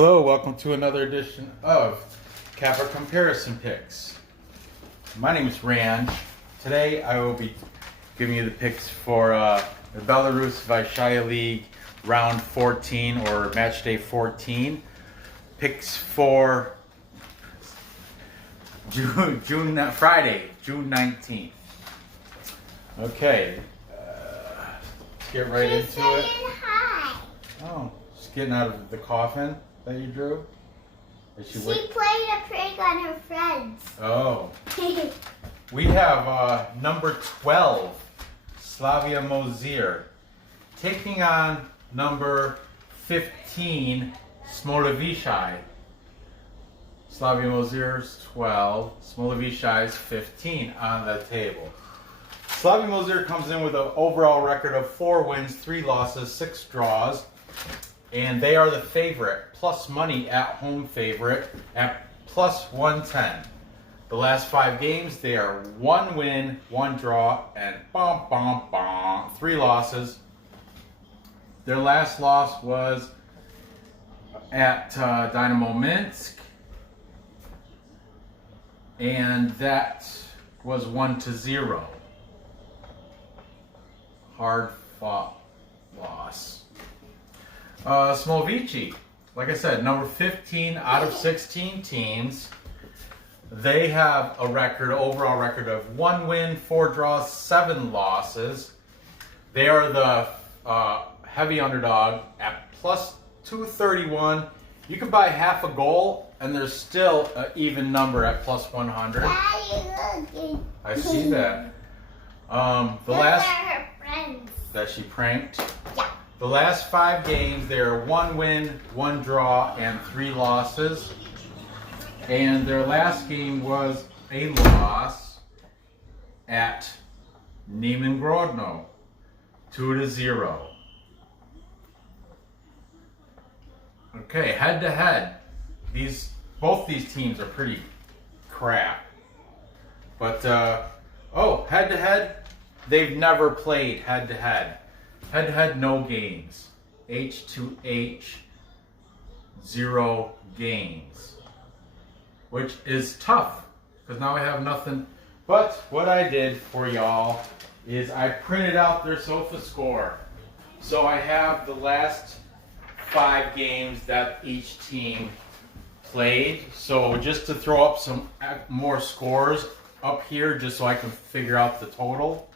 Hello, welcome to another edition of Kappa Comparison Picks. My name is Ranj. Today I will be giving you the picks for the Belarus Vysshaya League round 14 or Matchday 14. Picks for Friday, June 19th. Okay, let's get right into it. Hi. Oh, just getting out of the coffin that you drew? She played a prank on her friends. Oh. We have number 12, Slavia Mozyr, taking on number 15, Smolevichi. Slavia Mozyr's 12, Smolevichi's 15 on the table. Slavia Mozyr comes in with an overall record of 4 wins, 3 losses, 6 draws. And they are the favorite, plus money at home favorite at plus 110. The last 5 games, they are 1 win, 1 draw, and 3 losses. Their last loss was at Dynamo Minsk, and that was 1-0. Hard fought loss. Smolevichi, like I said, number 15 out of 16 teams. They have a overall record of 1 win, 4 draws, 7 losses. They are the heavy underdog at plus 231. You can buy half a goal, and there's still an even number at plus 100. Daddy, I see that. The those last are her friends. that she pranked. Yeah. The last 5 games, they're 1 win, 1 draw, and 3 losses. And their last game was a loss at Neman, Grodno, 2-0. Okay, head to head, both these teams are pretty crap. But head to head, they've never played head to head. Head-to-head, no games. H2H, 0 games. Which is tough, because now I have nothing. But what I did for y'all is I printed out their sofa score. So I have the last 5 games that each team played. So just to throw up some more scores up here, just so I can figure out the total.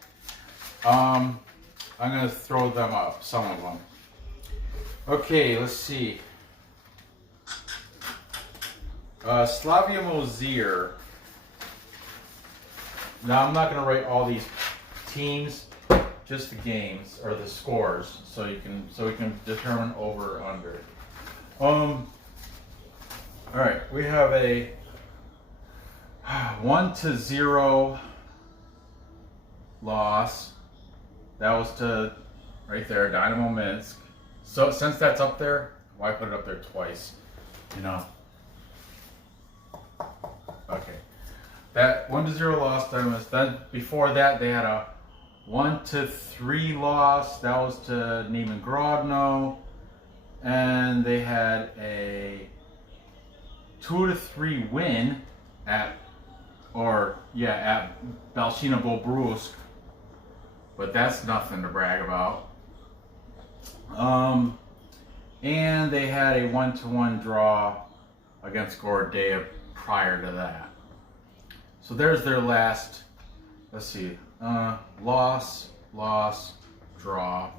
I'm going to throw them up, some of them. Okay, let's see. Slavia Mozyr. Now, I'm not going to write all these teams, just the games, or the scores, so we can determine over or under. Alright, we have a 1-0 loss. That was to, right there, Dynamo Minsk. So since that's up there, why put it up there twice? You know. Okay. That 1-0 loss, Dynamo Minsk. Then before that, they had a 1-3 loss. That was to Neman, Grodno. And they had a 2-3 win at Belarus. But that's nothing to brag about. And they had a 1-1 draw against Grodno prior to that. So there's their last, let's see, loss, draw.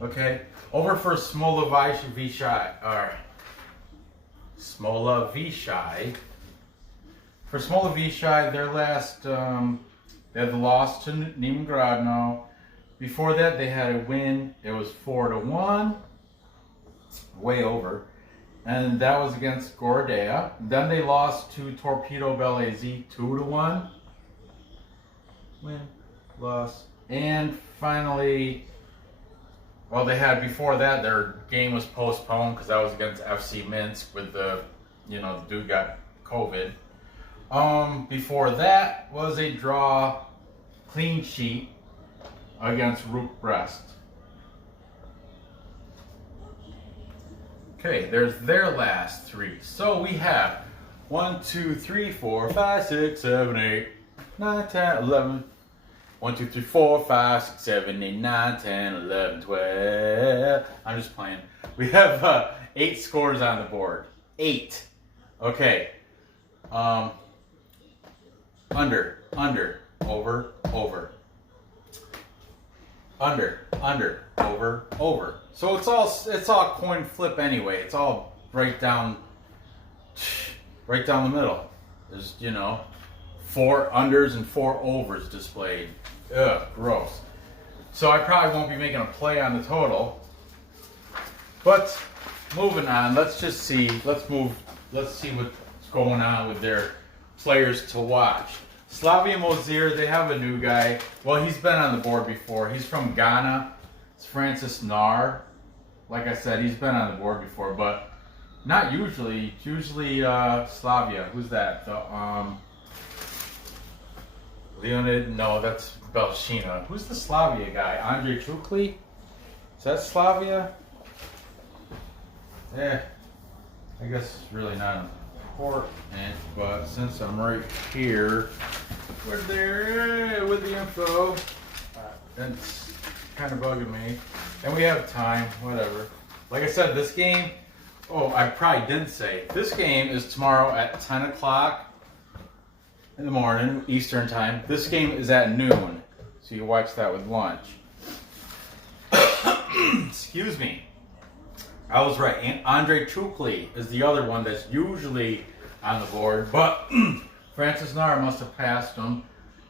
Okay, over for Smolevichi. For Smolevichi, their last, they had the loss to Neman, Grodno. Before that, they had a win. It was 4-1, way over, and that was against Grodno. Then they lost to Torpedo Belarus 2-1. Win, loss, and finally, well, they had before that their game was postponed because that was against FC Minsk with the dude got COVID. Before that was a draw, clean sheet against Rook Brest. Okay, there's their last three. So we have 1, 2, 3, 4, 5, 6, 7, 8, 9, 10, 11. 1, 2, 3, 4, 5, 6, 7, 8, 9, 10, 11, 12. I'm just playing. We have 8 scores on the board. 8. Okay. Under, over, over. Under, over. So it's all coin flip anyway. It's all right down the middle. There's 4 unders and 4 overs displayed. Ugh, gross. So I probably won't be making a play on the total. But moving on, let's see what's going on with their players to watch. Slavia Mozyr, they have a new guy. Well, he's been on the board before. He's from Ghana. It's Francis Nar. Like I said, he's been on the board before, but not usually. It's usually Slavia. Who's that? Leonid? No, that's Belshina. Who's the Slavia guy? Andrei Trukli? Is that Slavia? I guess it's really not important, but since I'm right here with the info, it's kind of bugging me. And we have time, whatever. Like I said, this game, I probably didn't say, this game is tomorrow at 10 o'clock in the morning, Eastern time. This game is at noon, so you watch that with lunch. Excuse me. I was right. Andrei Trukli is the other one that's usually on the board, but Francis Nar must have passed him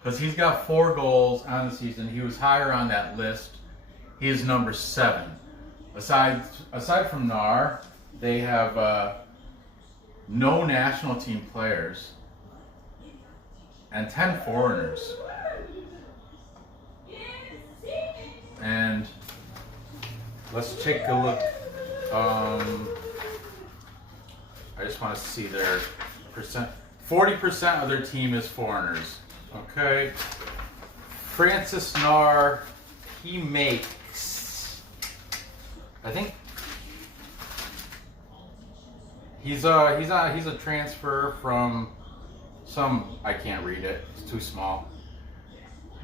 because he's got 4 goals on the season. He was higher on that list. He is number 7. Aside from Nar, they have no national team players and 10 foreigners. And let's take a look. I just want to see their percent. 40% of their team is foreigners. Okay. Francis Nar, he makes, I think he's a transfer from some, I can't read it, it's too small.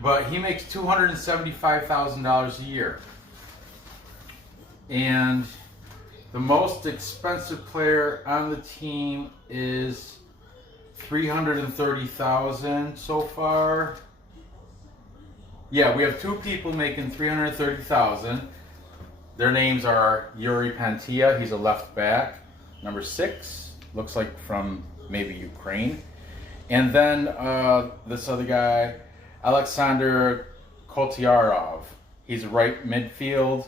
But he makes $275,000 a year. And the most expensive player on the team is $330,000 so far. Yeah, we have 2 people making $330,000. Their names are Yuri Pantia, he's a left back, number 6, looks like from maybe Ukraine. And then this other guy, Alexander Kotyarov, he's right midfield.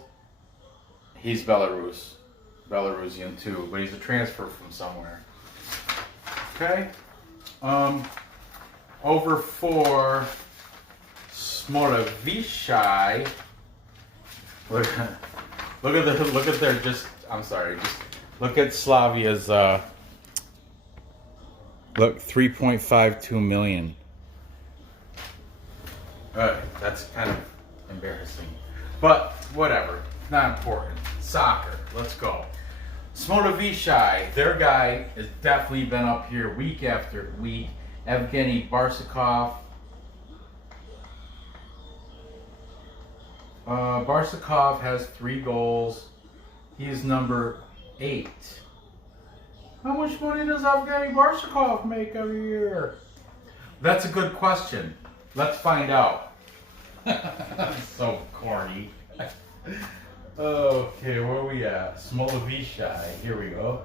He's Belarusian too, but he's a transfer from somewhere. Okay. Over for Smolevichi. Look at Slavia's. Look, 3.52 million. That's kind of embarrassing, but whatever. Not important. Soccer. Let's go. Smolevichi, their guy has definitely been up here week after week. Evgeny Barsukov. Barsukov has 3 goals. He is number 8. How much money does Evgeny Barsukov make every year? That's a good question. Let's find out. So corny. Okay, where are we at? Smolevichi. Here we go.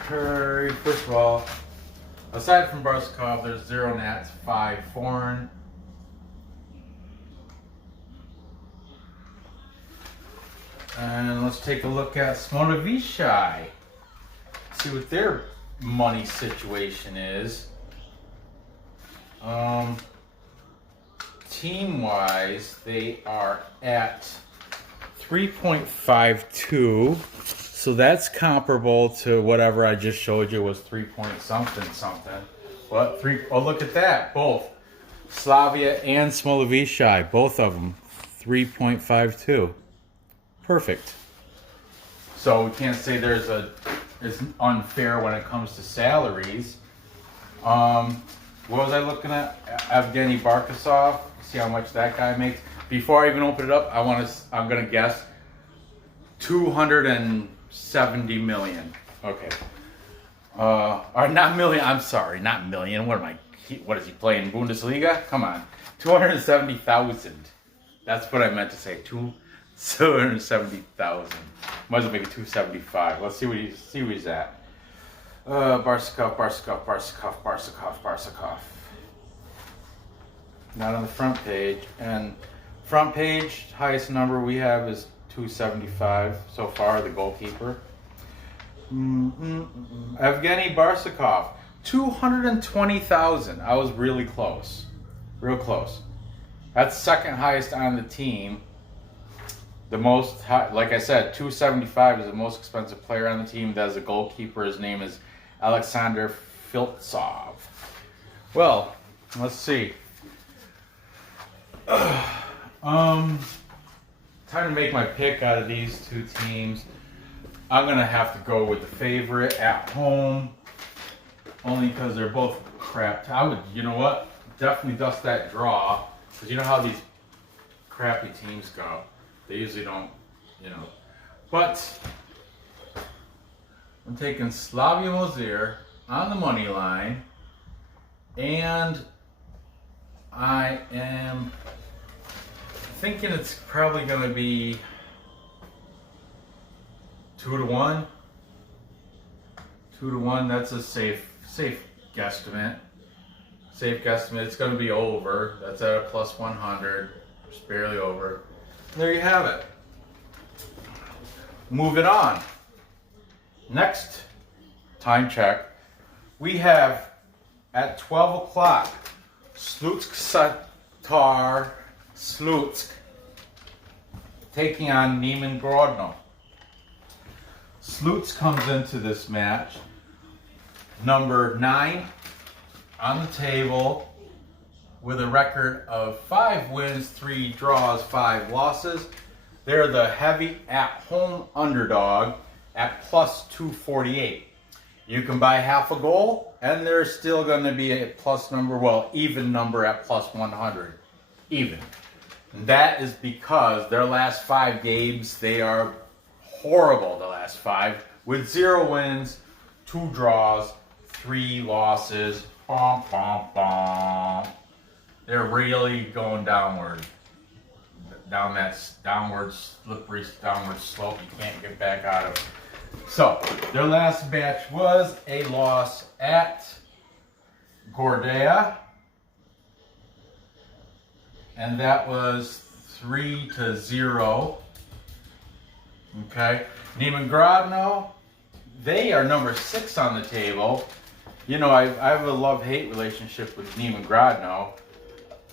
Curry. First of all, aside from Barsukov, there's 0 nats, 5 foreign. And let's take a look at Smolevichi. See what their money situation is. Team-wise, they are at 3.52. So that's comparable to whatever I just showed you was 3 point something. But look at that. Both Slavia and Smolevichi, both of them, 3.52. Perfect. So we can't say it's unfair when it comes to salaries. What was I looking at? Evgeny Barkasov. See how much that guy makes. Before I even open it up, I'm gonna guess 270 million. Okay. Or not million. I'm sorry, not million. What is he playing? Bundesliga? Come on. 270,000. That's what I meant to say. 270,000. Might as well make it 275. Let's see where he's at. Barsakov. Not on the front page. And front page, highest number we have is 275 so far, the goalkeeper. Evgeny Barsakov, 220,000. I was really close. Real close. That's second highest on the team. The most, like I said, 275 is the most expensive player on the team. That's a goalkeeper. His name is Alexander Filtsov. Well, let's see. Time to make my pick out of these two teams. I'm gonna have to go with the favorite at home, only because they're both crap. I would, you know what? Definitely dust that draw, because you know how these crappy teams go. They usually don't, you know. But I'm taking Slavia Mozyr on the money line, and I am thinking it's probably going to be 2-1. 2-1. That's a safe guesstimate. Safe guesstimate. It's going to be over. That's at a plus 100. Just barely over. There you have it. Moving on. Next time check, we have at 12 o'clock Slutsk taking on Neman Grodno. Slutsk comes into this match number 9 on the table with a record of 5 wins, 3 draws, 5 losses. They're the heavy at-home underdog at plus 248. You can buy half a goal, and there's still going to be a plus number, well, even number at plus 100. Even. And that is because their last 5 games, they are horrible, the last 5, with 0 wins, 2 draws, 3 losses. Bom, bom, bom. They're really going downward. Down that downward, slippery downward slope you can't get back out of. So, their last match was a loss at Grodno, and that was 3-0. Okay, Neman Grodno, they are number 6 on the table. You know, I have a love-hate relationship with Neman Grodno.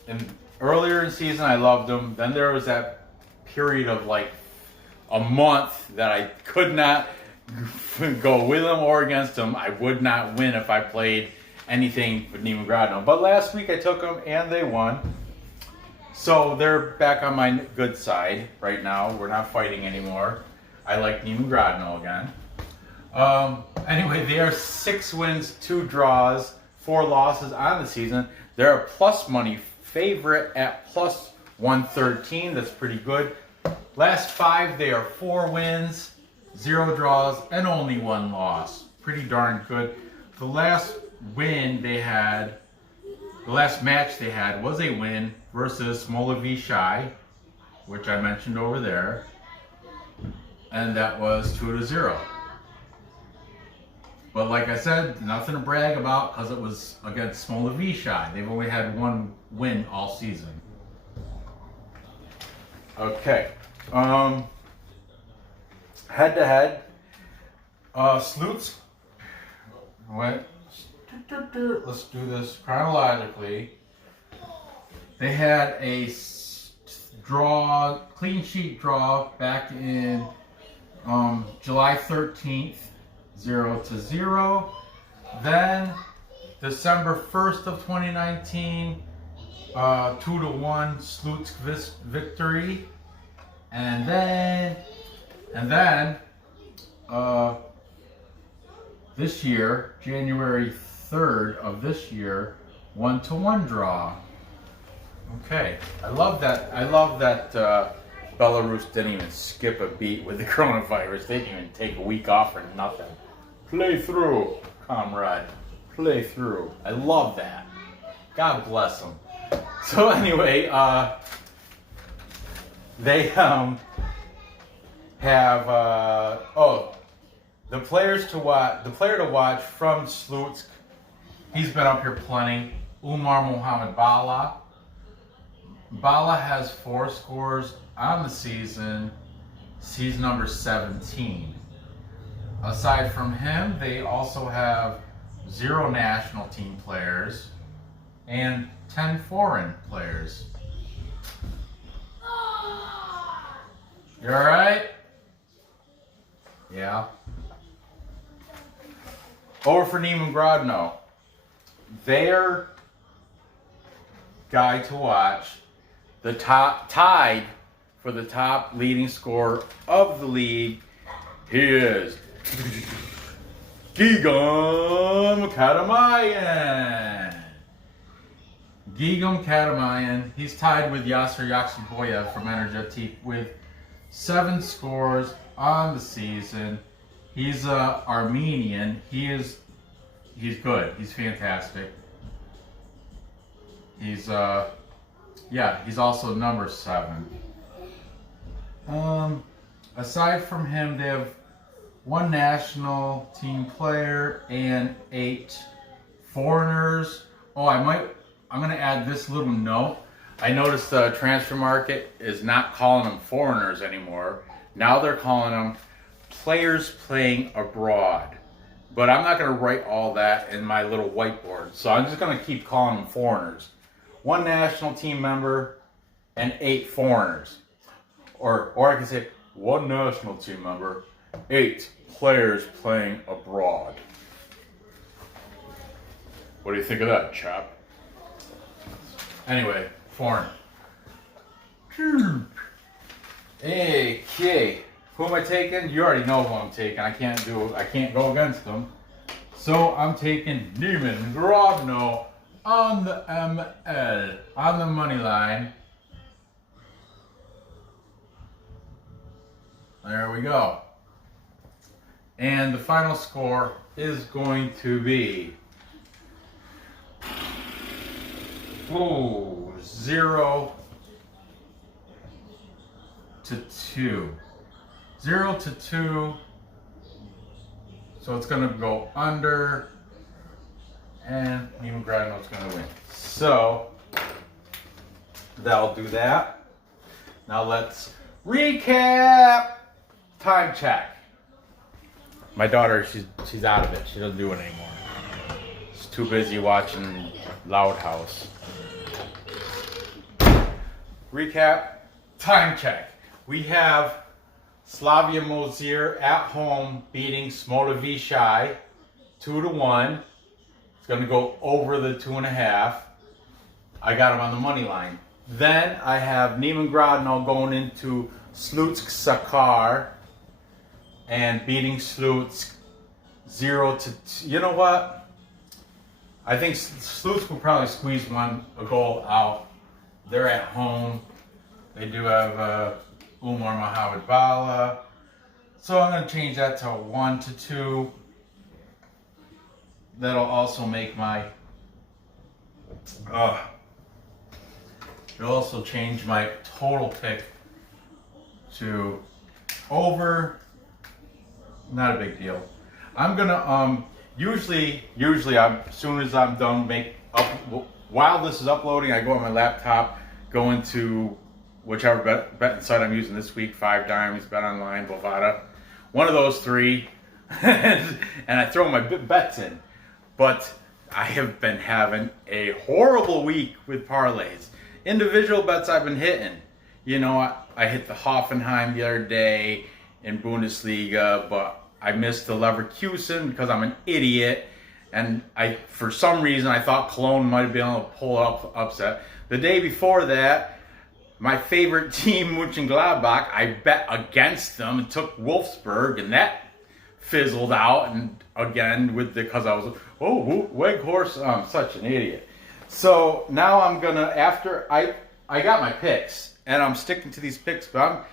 And earlier in the season, I loved them. Then there was that period of like a month that I could not go with them or against them. I would not win if I played anything with Neman Grodno. But last week I took them and they won. So they're back on my good side right now. We're not fighting anymore. I like Neman Grodno again. Anyway, they are 6 wins, 2 draws, 4 losses on the season. They're a plus money favorite at plus 113. That's pretty good. Last 5, they are 4 wins, 0 draws, and only 1 loss. Pretty darn good. The last win they had, the last match they had was a win versus Smolevichi, which I mentioned over there, and that was 2-0. But like I said, nothing to brag about because it was against Smolevichi. They've only had 1 win all season. Okay. Head to head. Slutsk. What? Let's do this chronologically. They had a draw, clean sheet draw back in July 13th. 0-0. Then December 1st of 2019, 2-1 Slutsk victory. And then And then, this year, January 3rd of this year, 1-to-1 draw. Okay, I love that. I love that Belarus didn't even skip a beat with the coronavirus. They didn't even take a week off or nothing. Play through, comrade. Play through. I love that. God bless them. So anyway, they have the players to watch. The player to watch from Slutsk. He's been up here plenty. Umar Mohammed Bala. Bala has 4 scores on the season. He's number 17. Aside from him, they also have 0 national team players and 10 foreign players. You alright? Yeah. Over for Neman Grodno. Their guy to watch, the top tied for the top leading scorer of the league, he is Gigam Kadamayan. Gigam Kadamayan. He's tied with Yasser Yaksiboyev from Energetik with 7 scores on the season. He's Armenian. He's good. He's fantastic. He's he's also number 7. Aside from him, they have 1 national team player and 8 foreigners. Oh, I'm gonna add this little note. I noticed the transfer market is not calling them foreigners anymore. Now they're calling them players playing abroad. But I'm not going to write all that in my little whiteboard. So I'm just going to keep calling them foreigners. 1 national team member and 8 foreigners. Or I can say 1 national team member, 8 players playing abroad. What do you think of that, chap? Anyway, foreign. Okay. Who am I taking? You already know who I'm taking. I can't go against them. So I'm taking Neman Grodno on the ML, on the money line. There we go. And the final score is going to be 0-2. 0-2. So it's going to go under, and Neman Grodno's going to win. So that'll do that. Now let's recap. Time check. My daughter, she's out of it. She doesn't do it anymore. She's too busy watching Loud House. Recap. Time check. We have Slavia Mozyr at home beating Smolevichi 2-1. It's going to go over the 2.5. I got him on the money line. Then I have Neman Grodno going into Slutsk Sakar and beating Slutsk 0-2. You know what? I think Slutsk will probably squeeze a goal out. They're at home. They do have Umar Mohammed Bala. So I'm going to change that to 1-2. That'll also make my it'll also change my total pick to over. Not a big deal. I'm gonna usually as soon as I'm done while this is uploading, I go on my laptop, go into whichever betting site I'm using this week, 5 Dimes, Bet Online, Bovada, one of those 3, and I throw my bets in. But I have been having a horrible week with parlays. Individual bets I've been hitting. You know, I hit the Hoffenheim the other day in Bundesliga, but I missed the Leverkusen because I'm an idiot. And for some reason, I thought Cologne might have been able to pull up upset. The day before that, my favorite team, Mönchengladbach, I bet against them and took Wolfsburg, and that fizzled out. And again, because I was, Weghorst, I'm such an idiot. So now I'm gonna, after I got my picks, and I'm sticking to these picks, but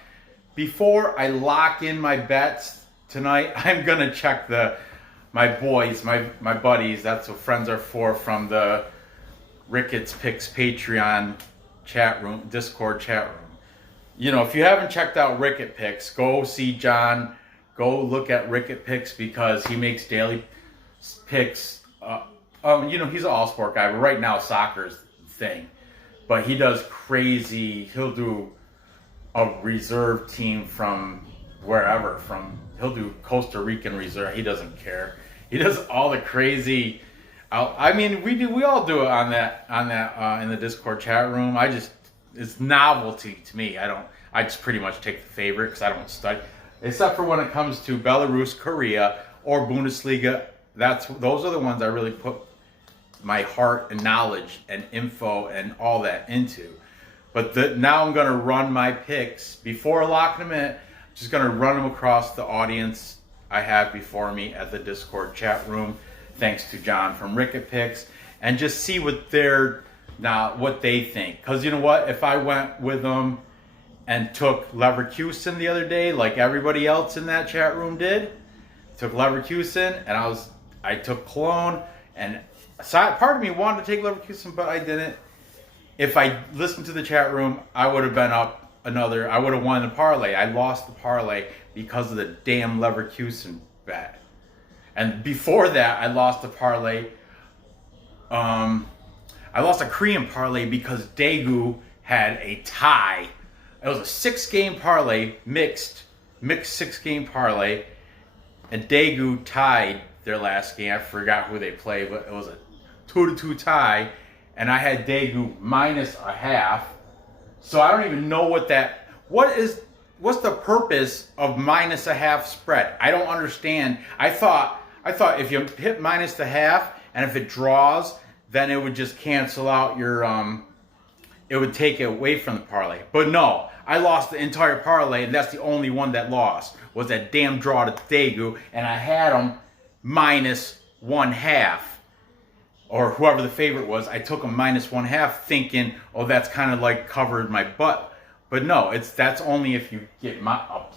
before I lock in my bets tonight, I'm gonna check my boys, my buddies. That's what friends are for, from the Ricketts Picks Patreon chat room, Discord chat room. You know, if you haven't checked out Rickett Picks, go see John. Go look at Rickett Picks, because he makes daily picks. You know, he's an all-sport guy, but right now soccer's the thing. But he does crazy. He'll do a reserve team from wherever. He'll do Costa Rican reserve. He doesn't care. He does all the crazy. I mean, we all do it on that in the Discord chat room. It's novelty to me. I just pretty much take the favorite, because I don't study, except for when it comes to Belarus, Korea, or Bundesliga. Those are the ones I really put my heart and knowledge and info and all that into. But now I'm going to run my picks before locking them in. I'm just going to run them across the audience I have before me at the Discord chat room, thanks to John from Rickett Picks, and just see what they think. Because you know what? If I went with them and took Leverkusen the other day, like everybody else in that chat room did, took Leverkusen, and I took Cologne, and part of me wanted to take Leverkusen, but I didn't. If I listened to the chat room, I would have been up I would have won the parlay. I lost the parlay because of the damn Leverkusen bet. And before that, I lost the parlay. I lost a Korean parlay because Daegu had a tie. It was a 6-game parlay, mixed 6-game parlay, and Daegu tied their last game. I forgot who they played, but it was a 2-2 tie, and I had Daegu -0.5. So I don't even know what's the purpose of -0.5 spread? I don't understand. I thought if you hit -0.5 and if it draws, then it would just cancel out your it would take it away from the parlay. But no, I lost the entire parlay, and that's the only one that lost, was that damn draw to Daegu, and I had them -1/2. Or whoever the favorite was, I took them -1/2, thinking, oh, that's kind of like covered my butt. But no, that's only if you get a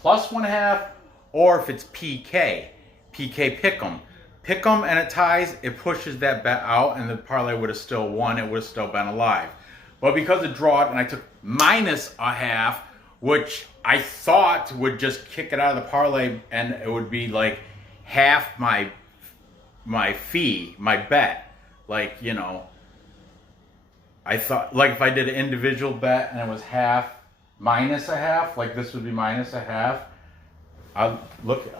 +1/2, or if it's PK pick'em. Pick'em and it ties, it pushes that bet out, and the parlay would have still won. It would have still been alive. But because it drawed, and I took -0.5, which I thought would just kick it out of the parlay, and it would be like half my fee, my bet. Like, you know, I thought, like, if I did an individual bet and it was -0.5, like this would be -0.5. I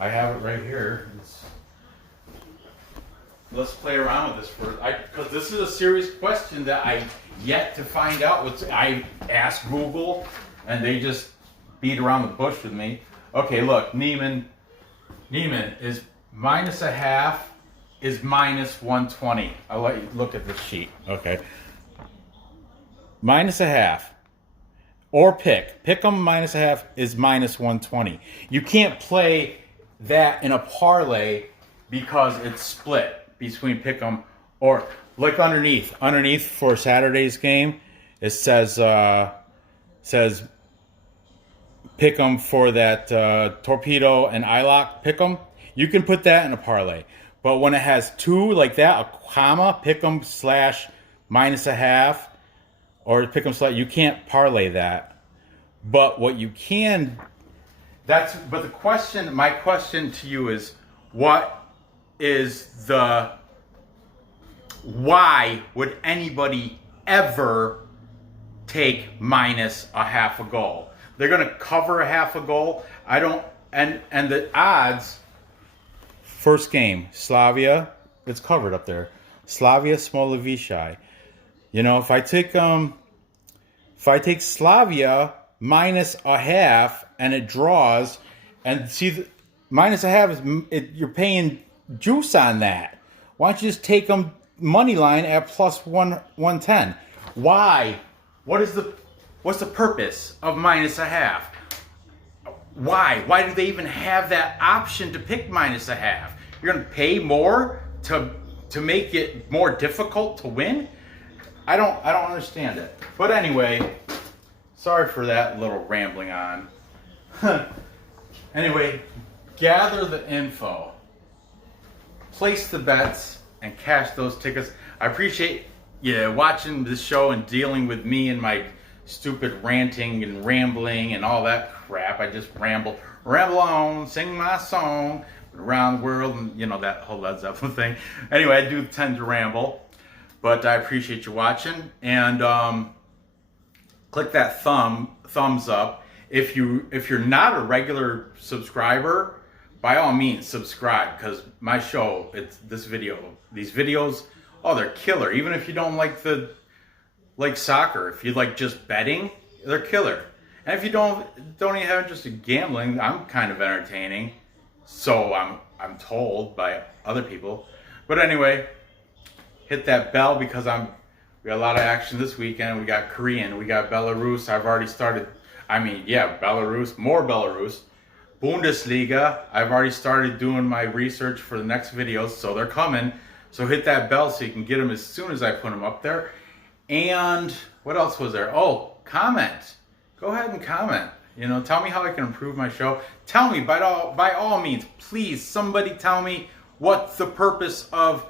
have it right here. Let's play around with this because this is a serious question that I yet to find out. I asked Google, and they just beat around the bush with me. Okay, look, Neman is -0.5. Is -120. I'll let you look at this sheet. Okay. -0.5. Or pick them -0.5 is -120. You can't play that in a parlay because it's split between pick 'em or like underneath for Saturday's game. It says pick 'em for that Torpedo and ILOC pick 'em. You can put that in a parlay. But when it has two like that, a comma, pick 'em /-1/2, or pick 'em / you can't parlay that. But what you can, but my question to you is, why would anybody ever take -0.5 a goal? They're going to cover a half a goal. And the odds. First game, Slavia, it's covered up there. Slavia, Smolevichi. You know, if I take Slavia -0.5 and it draws, and see the -0.5 is you're paying juice on that. Why don't you just take them money line at +110? Why? What is the What's the purpose of -0.5? Why? Why do they even have that option to pick -0.5? You're gonna pay more to make it more difficult to win? I don't understand it. But anyway, sorry for that little rambling on. Anyway, gather the info, place the bets, and cash those tickets. I appreciate you watching this show and dealing with me and my stupid ranting and rambling and all that crap. I just ramble on, sing my song around the world, and you know, that whole Led Zeppelin thing. Anyway, I do tend to ramble, but I appreciate you watching, and click that thumbs up. If you're not a regular subscriber, by all means subscribe, because my show, these videos, oh, they're killer. Even if you don't like soccer, if you like just betting, they're killer. And if you don't even have interest in gambling, I'm kind of entertaining. So I'm told by other people. But anyway, hit that bell, because we got a lot of action this weekend. We got Korean, we got Belarus. I've already started. Belarus, more Belarus. Bundesliga. I've already started doing my research for the next videos, so they're coming. So hit that bell so you can get them as soon as I put them up there. And what else was there? Oh, comment. Go ahead and comment. You know, tell me how I can improve my show. Tell me, by all means, please, somebody tell me what's the purpose of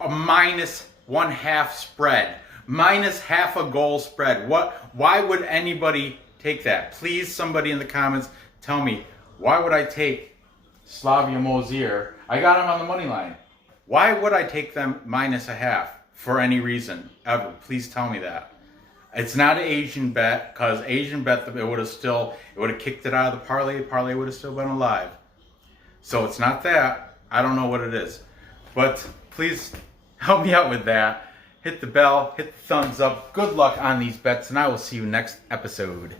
a -1/2 spread, -half a goal spread. Why would anybody take that? Please, somebody in the comments, tell me, why would I take Slavia Mozyr? I got them on the money line. Why would I take them -0.5 for any reason ever? Please tell me that. It's not an Asian bet, because Asian bet, it would have kicked it out of the parlay. The parlay would have still been alive. So it's not that. I don't know what it is. But please help me out with that. Hit the bell, hit the thumbs up. Good luck on these bets, and I will see you next episode.